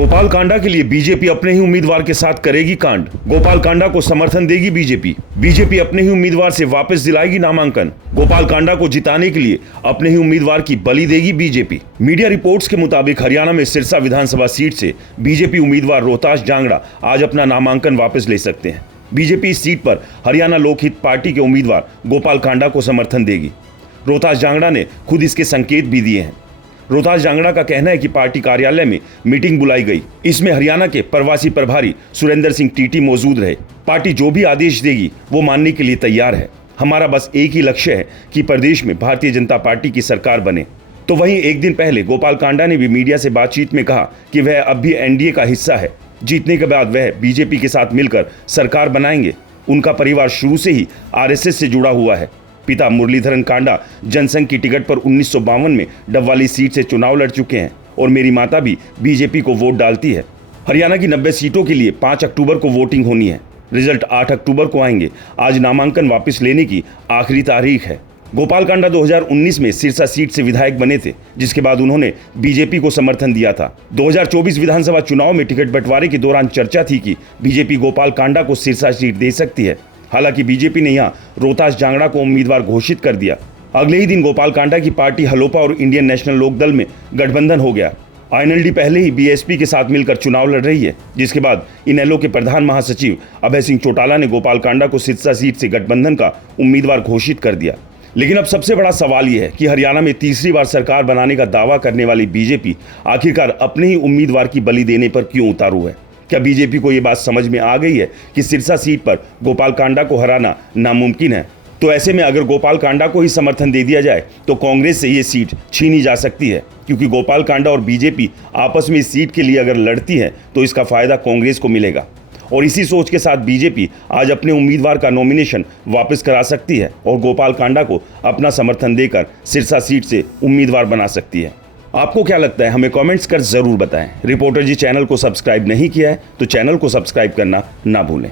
गोपाल कांडा के लिए बीजेपी अपने ही उम्मीदवार के साथ करेगी कांड। गोपाल कांडा को समर्थन देगी बीजेपी। बीजेपी अपने ही उम्मीदवार से वापस दिलाएगी नामांकन। गोपाल कांडा को जिताने के लिए अपने ही उम्मीदवार की बलि देगी बीजेपी। मीडिया रिपोर्ट्स के मुताबिक हरियाणा में सिरसा विधानसभा सीट से बीजेपी उम्मीदवार रोहतास जांगड़ा आज अपना नामांकन वापस ले सकते हैं। बीजेपी इस सीट पर हरियाणा लोकहित पार्टी के उम्मीदवार गोपाल कांडा को समर्थन देगी। रोहतास जांगड़ा ने खुद इसके संकेत भी दिए हैं। रोहतास जांगड़ा का कहना है कि पार्टी कार्यालय में मीटिंग बुलाई गई। इसमें हरियाणा के प्रवासी प्रभारी सुरेंद्र सिंह टीटी मौजूद रहे। पार्टी जो भी आदेश देगी वो मानने के लिए तैयार है। हमारा बस एक ही लक्ष्य है कि प्रदेश में भारतीय जनता पार्टी की सरकार बने। तो वहीं एक दिन पहले गोपाल कांडा ने भी मीडिया से बातचीत में कहा कि वह अब भी एनडीए का हिस्सा है। जीतने के बाद वह बीजेपी के साथ मिलकर सरकार बनाएंगे। उनका परिवार शुरू से ही आरएसएस से जुड़ा हुआ है। पिता मुरलीधरन कांडा जनसंघ की टिकट पर 1952 में डबवाली सीट से चुनाव लड़ चुके हैं और मेरी माता भी बीजेपी को वोट डालती है। हरियाणा की 90 सीटों के लिए 5 अक्टूबर को वोटिंग होनी है। रिजल्ट 8 अक्टूबर को आएंगे। आज नामांकन वापस लेने की आखिरी तारीख है। गोपाल कांडा 2019 में सिरसा सीट से विधायक बने थे, जिसके बाद उन्होंने बीजेपी को समर्थन दिया था। 2024 विधानसभा चुनाव में टिकट बंटवारे के दौरान चर्चा थी कि बीजेपी गोपाल कांडा को सिरसा सीट दे सकती है। हालांकि बीजेपी ने यहां रोहतास जांगड़ा को उम्मीदवार घोषित कर दिया। अगले ही दिन गोपाल कांडा की पार्टी हलोपा और इंडियन नेशनल लोकदल में गठबंधन हो गया। आईएनएलडी पहले ही बीएसपी के साथ मिलकर चुनाव लड़ रही है, जिसके बाद इनेलो के प्रधान महासचिव अभय सिंह चौटाला ने गोपाल कांडा को सिरसा सीट से गठबंधन का उम्मीदवार घोषित कर दिया। लेकिन अब सबसे बड़ा सवाल यह है कि हरियाणा में तीसरी बार सरकार बनाने का दावा करने वाली बीजेपी आखिरकार अपने ही उम्मीदवार की बलि देने पर क्यों उतारू है। क्या बीजेपी को यह बात समझ में आ गई है कि सिरसा सीट पर गोपाल कांडा को हराना नामुमकिन है? तो ऐसे में अगर गोपाल कांडा को ही समर्थन दे दिया जाए तो कांग्रेस से ये सीट छीनी जा सकती है, क्योंकि गोपाल कांडा और बीजेपी आपस में इस सीट के लिए अगर लड़ती है तो इसका फायदा कांग्रेस को मिलेगा। और इसी सोच के साथ बीजेपी आज अपने उम्मीदवार का नॉमिनेशन वापस करा सकती है और गोपाल कांडा को अपना समर्थन देकर सिरसा सीट से उम्मीदवार बना सकती है। आपको क्या लगता है, हमें कमेंट्स कर जरूर बताएं। रिपोर्टर जी चैनल को सब्सक्राइब नहीं किया है तो चैनल को सब्सक्राइब करना ना भूलें।